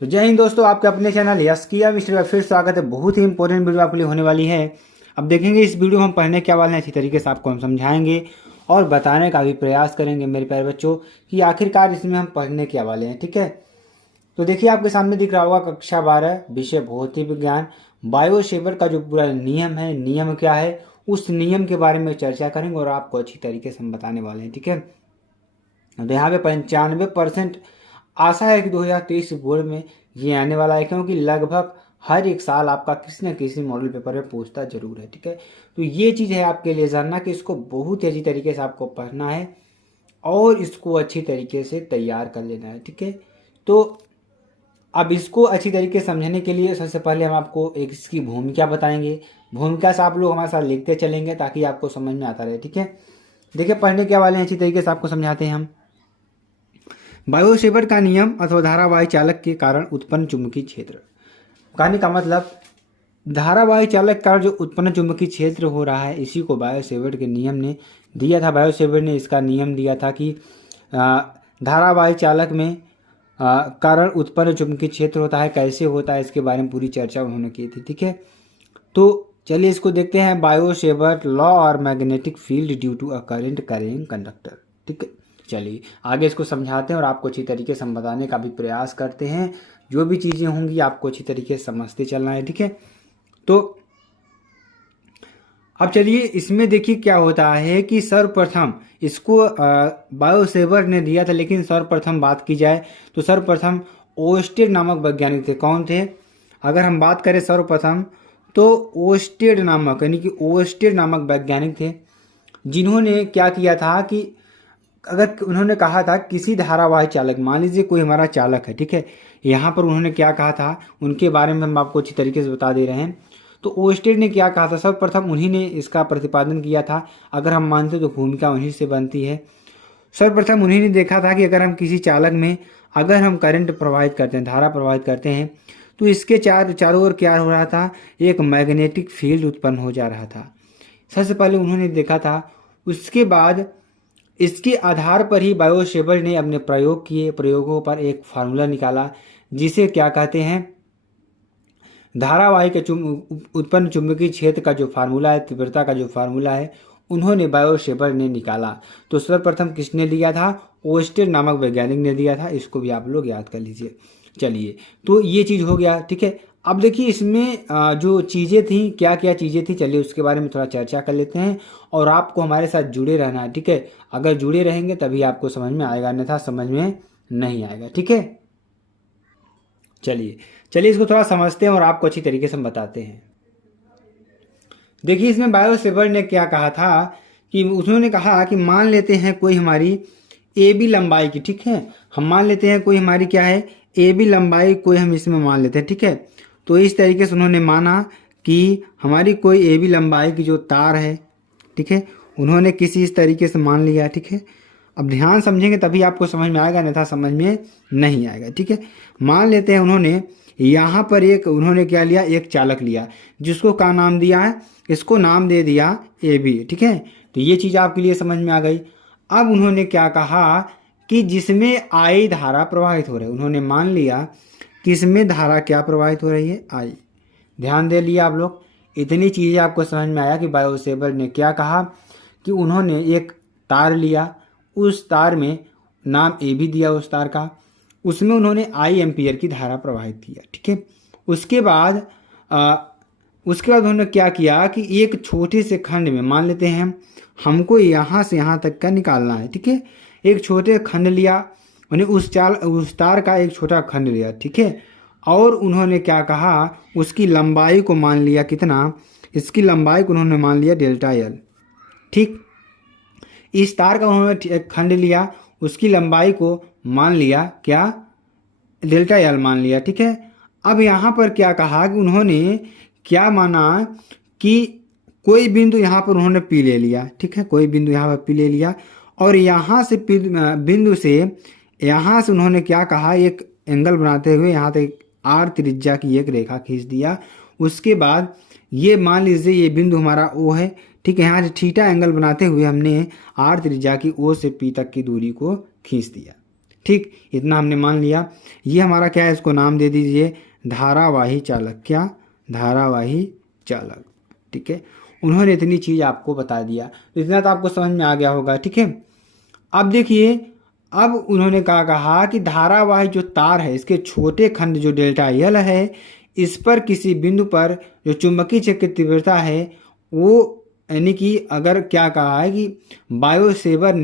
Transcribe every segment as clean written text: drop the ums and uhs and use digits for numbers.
तो जय हिंद दोस्तों, आपके अपने चैनल यस किया मिस्टर में फिर स्वागत है। बहुत ही इंपॉर्टेंट वीडियो आपके लिए होने वाली है। अब देखेंगे इस वीडियो में हम पढ़ने क्या वाले हैं, अच्छी तरीके से आपको हम समझाएंगे और बताने का भी प्रयास करेंगे मेरे प्यारे बच्चों कि आखिरकार इसमें हम पढ़ने क्या वाले हैं। ठीक है, तो देखिए आपके सामने दिख रहा होगा कक्षा 12 विषय भौतिक विज्ञान बायोसेवर का जो पूरा नियम है, नियम क्या है उस नियम के बारे में चर्चा करेंगे और आपको अच्छी तरीके से हम बताने वाले हैं। ठीक है, तो यहाँ पे 95% आशा है कि 2023 बोर्ड में ये आने वाला है, क्योंकि लगभग हर एक साल आपका किसी न किसी मॉडल पेपर में पूछता जरूर है। ठीक है, तो ये चीज़ है आपके लिए जानना कि इसको बहुत ही अच्छी तरीके से आपको पढ़ना है और इसको अच्छी तरीके से तैयार कर लेना है। ठीक है, तो अब इसको अच्छी तरीके से समझने के लिए सबसे पहले हम आपको एक इसकी भूमिका बताएंगे। भूमिका से आप लोग हमारे साथ लिखते चलेंगे ताकि आपको समझ में आता रहे। ठीक है, देखिए पढ़ने क्या वाले हैं, अच्छी तरीके से आपको समझाते हैं हम। बायोसेवर का नियम अथवा धारावाही चालक के कारण उत्पन्न चुंबकीय क्षेत्र। कहने का मतलब धारावाही चालक के कारण जो उत्पन्न चुंबकीय क्षेत्र हो रहा है इसी को बायोसेवर के नियम ने दिया था। बायोसेवर ने इसका नियम दिया था कि धारावाही चालक में कारण उत्पन्न चुंबकीय क्षेत्र होता है, कैसे होता है इसके बारे में पूरी चर्चा उन्होंने की थी। ठीक है, तो चलिए इसको देखते हैं। बायोसेवर लॉ और magnetic field due to a current carrying conductor. ठीक है, चलिए आगे इसको समझाते हैं और आपको अच्छी तरीके से हम बताने का भी प्रयास करते हैं। जो भी चीज़ें होंगी आपको अच्छी तरीके से समझते चलना है। ठीक है, तो अब चलिए इसमें देखिए क्या होता है कि सर्वप्रथम इसको बायोसेवर ने दिया था, लेकिन सर्वप्रथम बात की जाए तो सर्वप्रथम ओस्टेड नामक वैज्ञानिक थे। कौन थे? अगर हम बात करें सर्वप्रथम तो ओस्टेड नामक यानी कि ओस्टेड नामक वैज्ञानिक थे, जिन्होंने क्या किया था कि अगर उन्होंने कहा था किसी धारावाही चालक, मान लीजिए कोई हमारा चालक है, ठीक है, यहाँ पर उन्होंने क्या कहा था उनके बारे में हम आपको अच्छी तरीके से बता दे रहे हैं। तो ओस्टेड ने क्या कहा था, सर्वप्रथम उन्हीं ने इसका प्रतिपादन किया था। अगर हम मानते तो भूमिका उन्हीं से बनती है। सर्वप्रथम उन्हीं ने देखा था कि अगर हम किसी चालक में अगर हम करंट प्रवाहित करते हैं, धारा प्रवाहित करते हैं, तो इसके चारों ओर क्या हो रहा था, एक मैग्नेटिक फील्ड उत्पन्न हो जा रहा था। सबसे पहले उन्होंने देखा था। उसके बाद इसके आधार पर ही बायोसेवर ने अपने प्रयोग किए, प्रयोगों पर एक फार्मूला निकाला जिसे क्या कहते हैं, धारावाही के उत्पन्न चुंबकीय क्षेत्र का जो फार्मूला है, तीव्रता का जो फार्मूला है, उन्होंने बायोसेवर ने निकाला। तो सर्वप्रथम किसने दिया था? ओस्टेड नामक वैज्ञानिक ने दिया था। इसको भी आप लोग याद कर लीजिए। चलिए, तो ये चीज़ हो गया। ठीक है, अब देखिए इसमें जो चीज़ें थी, क्या क्या चीज़ें थी, चलिए उसके बारे में थोड़ा चर्चा कर लेते हैं और आपको हमारे साथ जुड़े रहना है। ठीक है, अगर जुड़े रहेंगे तभी आपको समझ में आएगा, अन्यथा समझ में नहीं आएगा। ठीक है, चलिए चलिए इसको थोड़ा समझते हैं और आपको अच्छी तरीके से हम बताते हैं। देखिए इसमें बायोसेवर ने क्या कहा था कि उन्होंने कहा कि मान लेते हैं कोई हमारी ए बी लंबाई की, ठीक है, हम मान लेते हैं कोई हमारी क्या है, ए बी लंबाई कोई हम इसमें मान लेते हैं। ठीक है, तो इस तरीके से उन्होंने माना कि हमारी कोई ए बी लंबाई की जो तार है, ठीक है, उन्होंने किसी इस तरीके से मान लिया। ठीक है, अब ध्यान समझेंगे तभी आपको समझ में आएगा, अन्यथा समझ में नहीं आएगा। ठीक है, मान लेते हैं उन्होंने यहाँ पर एक, उन्होंने क्या लिया, एक चालक लिया जिसको क्या नाम दिया है, इसको नाम दे दिया ए बी। ठीक है, तो ये चीज़ आपके लिए समझ में आ गई। अब उन्होंने क्या कहा कि जिसमें आई धारा प्रवाहित हो रही है, उन्होंने मान लिया कि इसमें धारा क्या प्रवाहित हो रही है, आई। ध्यान दे लिया आप लोग, इतनी चीज़ें आपको समझ में आया कि बायोसेवर ने क्या कहा कि उन्होंने एक तार लिया, उस तार में नाम ए बी दिया, उस तार का, उसमें उन्होंने आई एम्पियर की धारा प्रवाहित किया। ठीक है, उसके बाद उन्होंने क्या किया कि एक छोटे से खंड में, मान लेते हैं हमको यहाँ से यहाँ तक का निकालना है। ठीक है, एक छोटे खंड लिया, उन्हें उस तार का एक छोटा खंड लिया। ठीक है, और उन्होंने क्या कहा, उसकी लंबाई को मान लिया, कितना, इसकी लंबाई को उन्होंने मान लिया डेल्टा एल। ठीक, इस तार का उन्होंने एक खंड लिया, उसकी लंबाई को मान लिया क्या, डेल्टा एल मान लिया। ठीक है, अब यहाँ पर क्या कहा कि उन्होंने क्या माना कि कोई बिंदु यहाँ पर उन्होंने पी ले लिया। ठीक है, कोई बिंदु यहाँ पर पी ले लिया और यहाँ से बिंदु से यहाँ से उन्होंने क्या कहा, एक एंगल बनाते हुए यहाँ तक आर त्रिज्या की एक रेखा खींच दिया। उसके बाद ये मान लीजिए ये बिंदु हमारा ओ है। ठीक है, यहाँ से थीटा एंगल बनाते हुए हमने आर त्रिज्या की ओ से पी तक की दूरी को खींच दिया। ठीक, इतना हमने मान लिया। ये हमारा क्या है, इसको नाम दे दीजिए धारावाही चालक। क्या? धारावाही चालक। ठीक है, उन्होंने इतनी चीज़ आपको बता दिया, तो इतना तो आपको समझ में आ गया होगा। ठीक है, अब देखिए, अब उन्होंने कहा कि धारावाही जो तार है इसके छोटे खंड जो डेल्टा एल है, इस पर किसी बिंदु पर जो चुंबकीय क्षेत्र की तीव्रता है वो, यानी कि अगर क्या कहा है कि बायोसेवर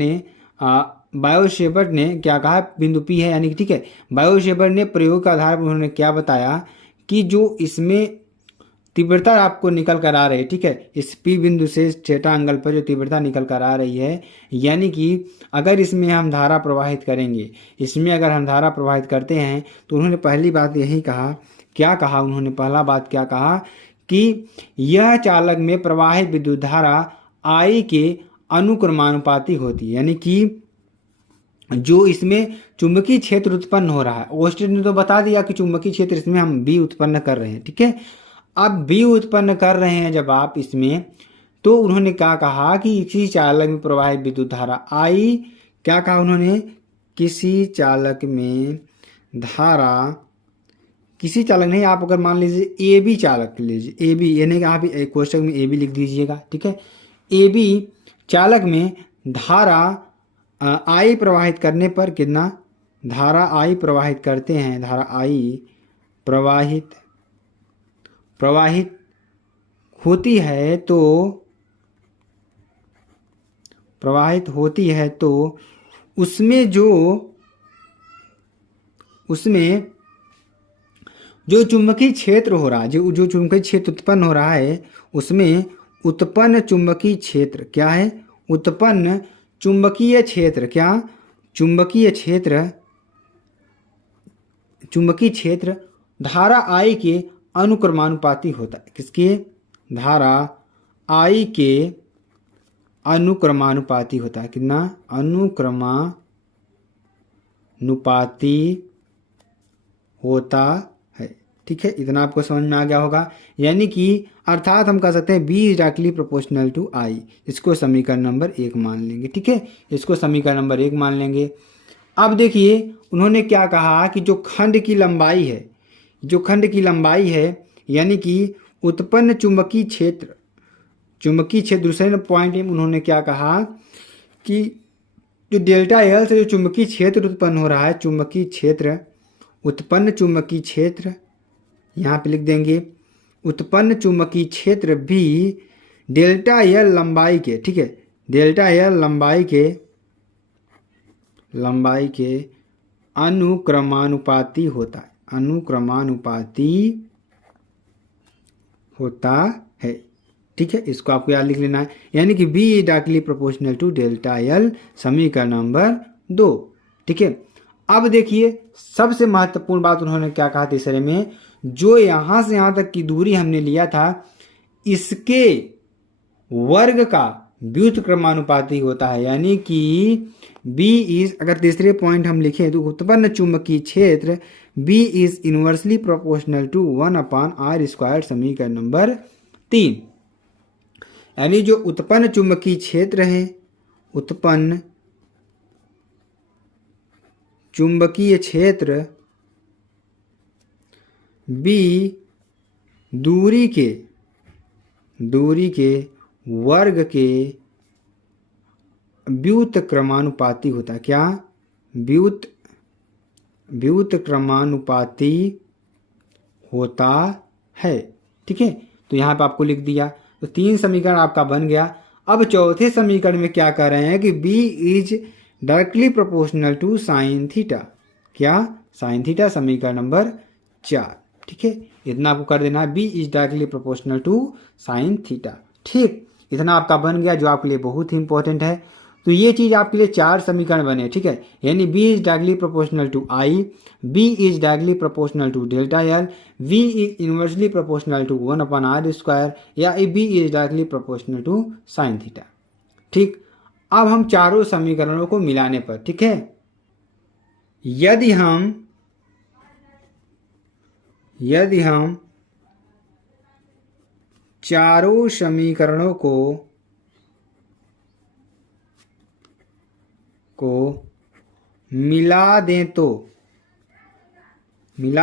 ने क्या कहा, बिंदु पी है, यानी कि ठीक है, बायोसेवर ने प्रयोग के आधार पर उन्होंने क्या बताया कि जो इसमें तीव्रता आपको निकल कर आ रही है, ठीक है, इस पी बिंदु से थीटा एंगल पर जो तीव्रता निकल कर आ रही है, यानी कि अगर इसमें हम धारा प्रवाहित करेंगे, इसमें अगर हम धारा प्रवाहित करते हैं, तो उन्होंने पहली बात यही कहा, क्या कहा उन्होंने, पहला बात क्या कहा कि यह चालक में प्रवाहित विद्युत धारा आई के अनुक्रमानुपाती होती है, यानी कि जो इसमें चुंबकीय क्षेत्र उत्पन्न हो रहा है, ओस्टेड ने तो बता दिया कि चुंबकीय क्षेत्र इसमें हम बी उत्पन्न कर रहे हैं। ठीक है, अब बी उत्पन्न कर रहे हैं जब आप इसमें, तो उन्होंने क्या कहा कि इसी चालक में प्रवाहित विद्युत धारा आई, क्या कहा उन्होंने, किसी चालक में धारा, किसी चालक नहीं, आप अगर मान लीजिए ए बी चालक लीजिए, ए बी, यानी कि आप कोष्टक में ए बी लिख दीजिएगा। ठीक है, ए बी चालक में धारा आई प्रवाहित करने पर कितना, धारा आई प्रवाहित करते हैं, धारा आई प्रवाहित होती है, तो प्रवाहित होती है तो उसमें जो चुंबकीय क्षेत्र हो रहा है, जो चुंबकीय क्षेत्र उत्पन्न हो रहा है, उसमें उत्पन्न चुंबकीय क्षेत्र क्या है, उत्पन्न चुंबकीय क्षेत्र, क्या, चुंबकीय क्षेत्र धारा आई के अनुक्रमानुपाती होता है। किसके? धारा आई के अनुक्रमानुपाती होता है। कितना? अनुक्रमानुपाती होता है। ठीक है, इतना आपको समझ में आ गया होगा। यानी कि अर्थात हम कह सकते हैं B is directly proportional to I. इसको समीकरण नंबर 1 मान लेंगे। ठीक है, इसको समीकरण नंबर 1 मान लेंगे। अब देखिए उन्होंने क्या कहा कि जो खंड की लंबाई है, यानी कि उत्पन्न चुंबकीय क्षेत्र दूसरे पॉइंट में उन्होंने क्या कहा कि जो डेल्टा एल से जो चुंबकीय क्षेत्र उत्पन्न हो रहा है, उत्पन्न चुंबकीय क्षेत्र यहाँ पे लिख देंगे, उत्पन्न चुंबकीय क्षेत्र भी डेल्टा एल लंबाई के, ठीक है, डेल्टा एल लंबाई के अनुक्रमानुपाती होता है, ठीक है, इसको आपको याद लिख लेना है। यानी कि B is directly proportional to delta L, समीकरण नंबर 2। ठीक है, अब देखिए सबसे महत्वपूर्ण बात उन्होंने क्या कहा तीसरे में, जो यहां से यहां तक की दूरी हमने लिया था, इसके वर्ग का व्युत्क्रमानुपाती होता है। यानी कि B इज, अगर तीसरे पॉइंट हम लिखें तो उत्पन्न चुंबकीय क्षेत्र B is inversely proportional to 1/r², समीकरण नंबर 3। यानी जो उत्पन्न चुंबकीय क्षेत्र है, उत्पन्न चुंबकीय क्षेत्र B दूरी के वर्ग के व्युत्क्रमानुपाती होता है। क्या? व्युत्क्रमानुपाती होता है। ठीक है, तो यहाँ पे आपको लिख दिया, तो 3 समीकरण आपका बन गया। अब चौथे समीकरण में क्या कह रहे हैं कि B is directly proportional to sine theta. क्या? साइन थीटा, समीकरण नंबर 4। ठीक है, इतना आपको कर देना है, B is directly proportional to sine theta. ठीक, इतना आपका बन गया, जो आपके लिए बहुत ही इंपॉर्टेंट है। तो ये चीज आपके लिए 4 समीकरण बने। ठीक है, यानी B is directly proportional to I, B is directly proportional to delta L, V is inversely proportional to 1/r², या B is directly proportional to sine theta. ठीक, अब हम चारों समीकरणों को मिलाने पर, ठीक है, यदि हम चारों समीकरणों को मिला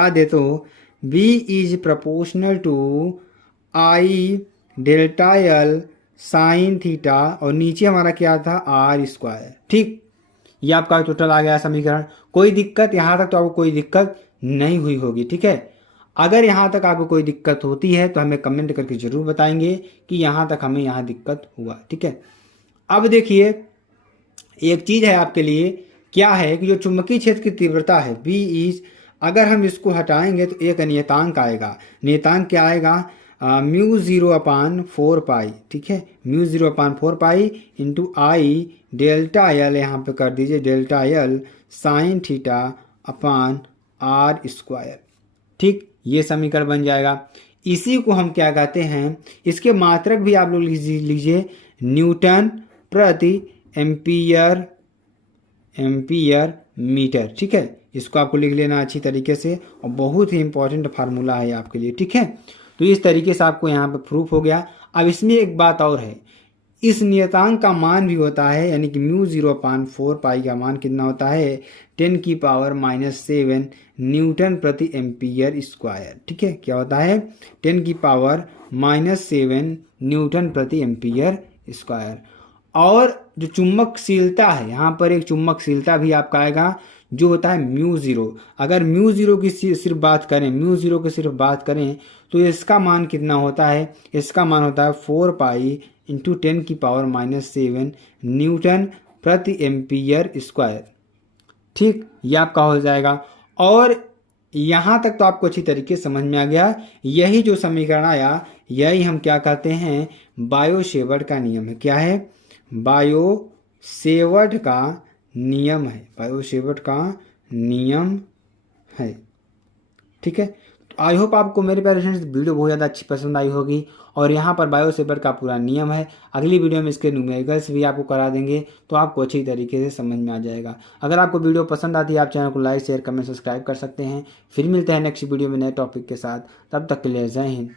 दे तो V is proportional to I delta L sine theta और नीचे हमारा क्या था R स्क्वायर। ठीक, ये आपका टोटल आ गया समीकरण। कोई दिक्कत यहाँ तक तो आपको कोई दिक्कत नहीं हुई होगी। ठीक है, अगर यहाँ तक आपको कोई दिक्कत होती है तो हमें कमेंट करके जरूर बताएंगे कि यहाँ तक हमें यहाँ दिक्कत हुआ। ठीक है, अब देखिए एक चीज है आपके लिए, क्या है कि जो चुंबकीय क्षेत्र की तीव्रता है V इज, अगर हम इसको हटाएंगे तो एक नियतांक आएगा। नियतांक क्या आएगा? म्यू 0/4 पाई। ठीक है, म्यू 0/4 पाई इंटू आई डेल्टा एल, यहाँ पे कर दीजिए delta L sine theta upon R square. ठीक, ये समीकरण बन जाएगा। इसी को हम क्या कहते हैं, इसके मात्रक भी आप लोग लीजिए न्यूटन प्रति एम्पियर मीटर। ठीक है, इसको आपको लिख लेना अच्छी तरीके से और बहुत ही इंपॉर्टेंट फार्मूला है आपके लिए। ठीक है, तो इस तरीके से आपको यहाँ पे प्रूफ हो गया। अब इसमें एक बात और है, इस नियतांक का मान भी होता है, यानी कि म्यू 0/4 पाई का मान कितना होता है? 10⁻⁷ न्यूटन प्रति एम्पियर स्क्वायर। ठीक है, क्या होता है? 10⁻⁷ न्यूटन प्रति एम्पियर स्क्वायर। और जो चुंबकशीलता है, यहाँ पर एक चुंबकशीलता भी आपका आएगा जो होता है म्यू 0। अगर म्यू 0 की सिर्फ बात करें, म्यू 0 की सिर्फ बात करें तो इसका मान कितना होता है? इसका मान होता है 4 पाई इंटू 10⁻⁷ न्यूटन प्रति एम्पियर स्क्वायर। ठीक, ये आपका हो जाएगा। और यहाँ तक तो आपको अच्छी तरीके से समझ में आ गया। यही जो समीकरण आया, यही हम क्या कहते हैं? बायो-सेवर्ट का नियम है। क्या है? बायो-सेवर्ट का नियम है। बायो-सेवर्ट का नियम है। ठीक है, तो आई होप आपको मेरे प्यारे फ्रेंड्स वीडियो बहुत ज़्यादा अच्छी पसंद आई होगी। और यहाँ पर बायो-सेवर्ट का पूरा नियम है। अगली वीडियो में इसके न्यूमेरिकल्स भी आपको करा देंगे, तो आपको अच्छी तरीके से समझ में आ जाएगा। अगर आपको वीडियो पसंद आती है, आप चैनल को लाइक शेयर कमेंट सब्सक्राइब कर सकते हैं। फिर मिलते हैं नेक्स्ट वीडियो में नए टॉपिक के साथ। तब तक के लिए जय हिंद।